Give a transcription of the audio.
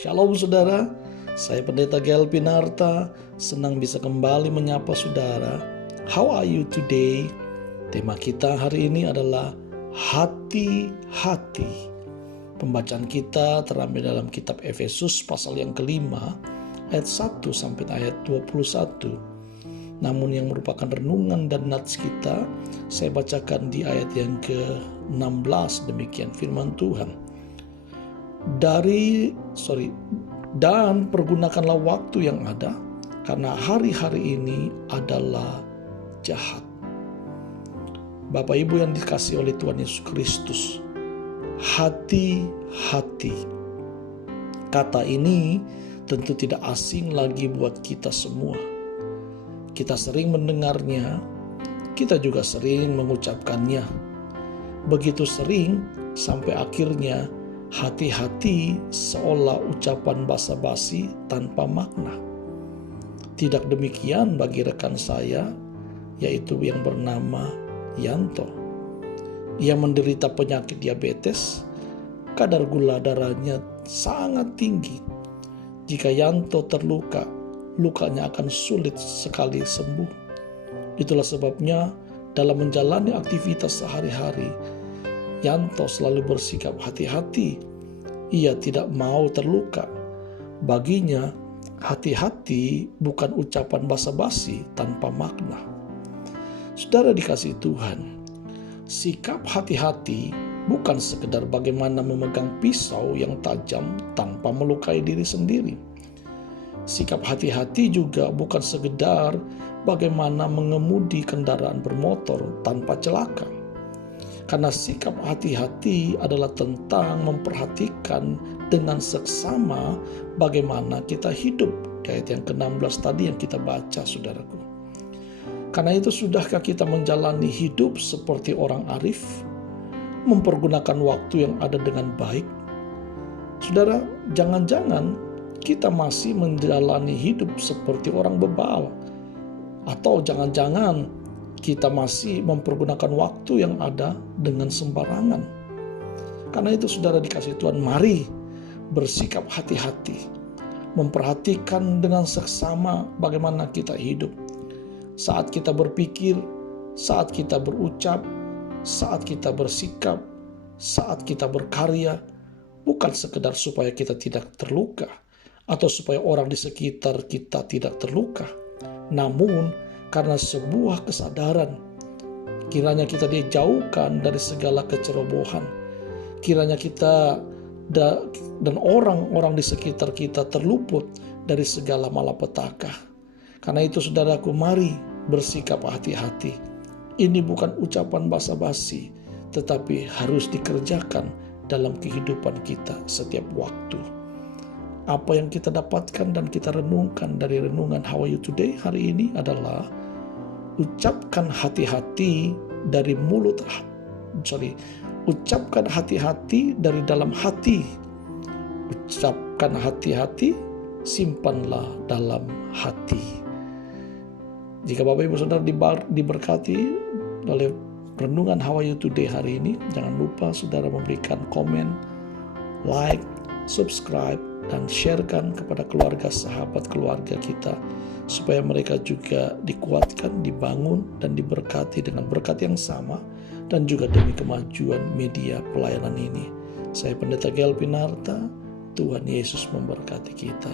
Shalom saudara, saya Pendeta Gael Pinarta, senang bisa kembali menyapa saudara. How are you today? Tema kita hari ini adalah hati-hati. Pembacaan kita terambil dalam kitab Efesus pasal yang kelima, ayat 1 sampai ayat 21. Namun yang merupakan renungan dan nats kita, saya bacakan di ayat yang ke-16, demikian firman Tuhan. Dan pergunakanlah waktu yang ada, karena hari-hari ini adalah jahat. Bapak Ibu yang dikasihi oleh Tuhan Yesus Kristus, hati-hati. Kata ini tentu tidak asing lagi buat kita semua. Kita sering mendengarnya, kita juga sering mengucapkannya. Begitu sering sampai akhirnya hati-hati seolah ucapan basa-basi tanpa makna. Tidak demikian bagi rekan saya, yaitu yang bernama Yanto. Ia menderita penyakit diabetes, kadar gula darahnya sangat tinggi. Jika Yanto terluka, lukanya akan sulit sekali sembuh. Itulah sebabnya dalam menjalani aktivitas sehari-hari, Yanto selalu bersikap hati-hati. Ia tidak mau terluka. Baginya, hati-hati bukan ucapan basa-basi tanpa makna. Saudara dikasihi Tuhan, sikap hati-hati bukan sekedar bagaimana memegang pisau yang tajam tanpa melukai diri sendiri. Sikap hati-hati juga bukan sekedar bagaimana mengemudi kendaraan bermotor tanpa celaka. Karena sikap hati-hati adalah tentang memperhatikan dengan seksama bagaimana kita hidup. Di ayat yang ke-16 tadi yang kita baca, saudaraku. Karena itu, sudahkah kita menjalani hidup seperti orang arif, mempergunakan waktu yang ada dengan baik? Saudara, jangan-jangan kita masih menjalani hidup seperti orang bebal. Atau jangan-jangan kita masih mempergunakan waktu yang ada dengan sembarangan. Karena itu, saudara dikasihi Tuhan, mari bersikap hati-hati, memperhatikan dengan seksama bagaimana kita hidup. Saat kita berpikir, saat kita berucap, saat kita bersikap, saat kita berkarya, bukan sekedar supaya kita tidak terluka atau supaya orang di sekitar kita tidak terluka, namun karena sebuah kesadaran, kiranya kita dijauhkan dari segala kecerobohan, kiranya kita dan orang-orang di sekitar kita terluput dari segala malapetaka. Karena itu, saudaraku, mari bersikap hati-hati. Ini bukan ucapan basa-basi, tetapi harus dikerjakan dalam kehidupan kita setiap waktu. Apa yang kita dapatkan dan kita renungkan dari renungan How Are You Today hari ini adalah ucapkan hati-hati dari ucapkan hati-hati dari dalam hati. Ucapkan hati-hati, simpanlah dalam hati. Jika Bapak Ibu Saudara diberkati oleh renungan How Are You Today hari ini, jangan lupa saudara memberikan komen, like, subscribe, dan sharekan kepada keluarga, sahabat keluarga kita, supaya mereka juga dikuatkan, dibangun, dan diberkati dengan berkat yang sama, dan juga demi kemajuan media pelayanan ini. Saya Pendeta Gael Pinarta, Tuhan Yesus memberkati kita.